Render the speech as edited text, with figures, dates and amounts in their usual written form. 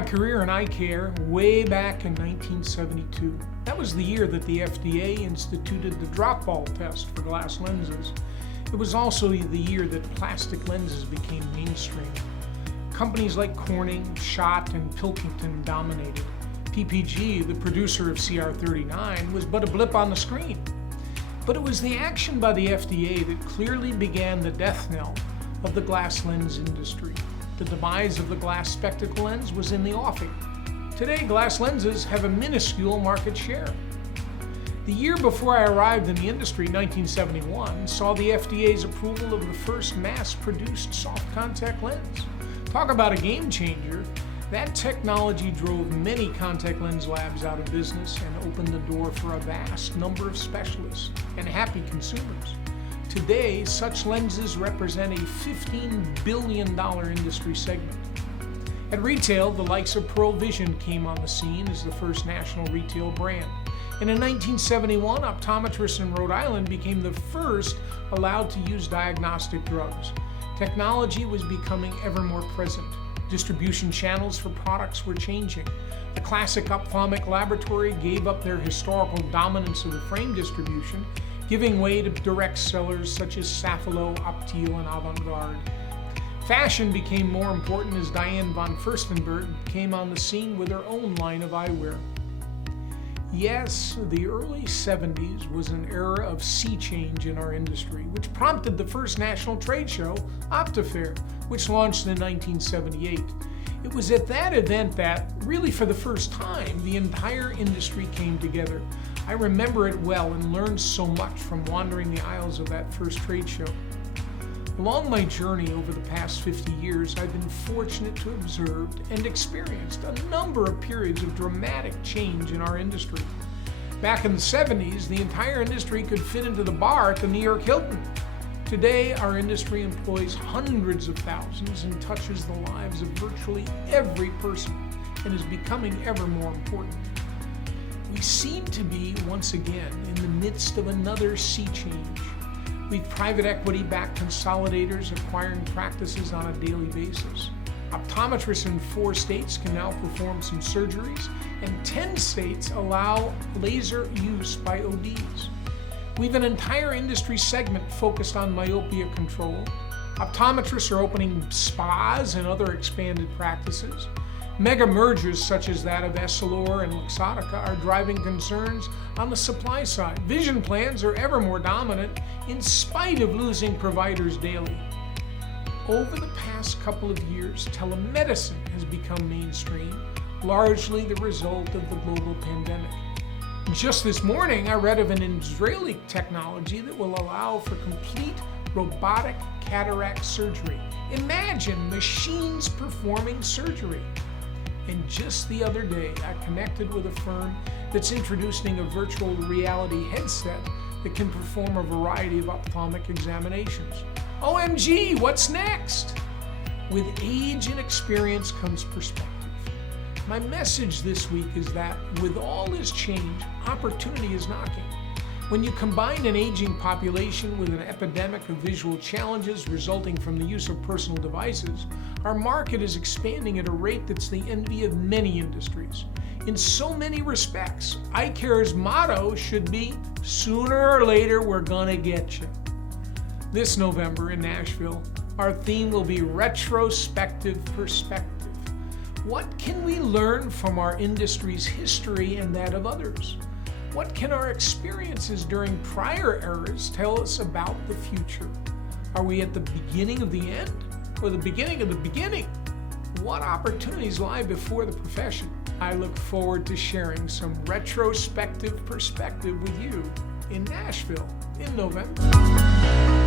my career in eye care way back in 1972. That was the year that the FDA instituted the drop ball test for glass lenses. It was also the year that plastic lenses became mainstream. Companies like Corning, Schott, and Pilkington dominated. PPG, the producer of CR39, was but a blip on the screen. But it was the action by the FDA that clearly began the death knell of the glass lens industry. The demise of the glass spectacle lens was in the offing. Today, glass lenses have a minuscule market share. The year before I arrived in the industry, 1971, saw the FDA's approval of the first mass-produced soft contact lens. Talk about a game changer. That technology drove many contact lens labs out of business and opened the door for a vast number of specialists and happy consumers. Today, such lenses represent a $15 billion industry segment. At retail, the likes of Pearl Vision came on the scene as the first national retail brand. And in 1971, optometrists in Rhode Island became the first allowed to use diagnostic drugs. Technology was becoming ever more present. Distribution channels for products were changing. The classic ophthalmic laboratory gave up their historical dominance of the frame distribution, giving way to direct sellers such as Safilo, Optile, and Avant-Garde. Fashion became more important as Diane von Furstenberg came on the scene with her own line of eyewear. Yes, the early 70s was an era of sea change in our industry, which prompted the first national trade show, Optofair, which launched in 1978. It was at that event that, really for the first time, the entire industry came together. I remember it well and learned so much from wandering the aisles of that first trade show. Along my journey over the past 50 years, I've been fortunate to have observed and experienced a number of periods of dramatic change in our industry. Back in the 70s, the entire industry could fit into the bar at the New York Hilton. Today, our industry employs hundreds of thousands and touches the lives of virtually every person and is becoming ever more important. We seem to be, once again, in the midst of another sea change. We've private equity-backed consolidators acquiring practices on a daily basis. Optometrists in 4 states can now perform some surgeries, and 10 states allow laser use by ODs. We've an entire industry segment focused on myopia control. Optometrists are opening spas and other expanded practices. Mega mergers such as that of Essilor and Luxottica are driving concerns on the supply side. Vision plans are ever more dominant in spite of losing providers daily. Over the past couple of years, telemedicine has become mainstream, largely the result of the global pandemic. Just this morning, I read of an Israeli technology that will allow for complete robotic cataract surgery. Imagine machines performing surgery. And just the other day, I connected with a firm that's introducing a virtual reality headset that can perform a variety of ophthalmic examinations. OMG, what's next? With age and experience comes perspective. My message this week is that with all this change, opportunity is knocking. When you combine an aging population with an epidemic of visual challenges resulting from the use of personal devices, our market is expanding at a rate that's the envy of many industries. In so many respects, eyecare's motto should be, sooner or later we're gonna get you. This November in Nashville, our theme will be retrospective perspective. What can we learn from our industry's history and that of others? What can our experiences during prior eras tell us about the future? Are we at the beginning of the end or the beginning of the beginning? What opportunities lie before the profession? I look forward to sharing some retrospective perspective with you in Nashville in November.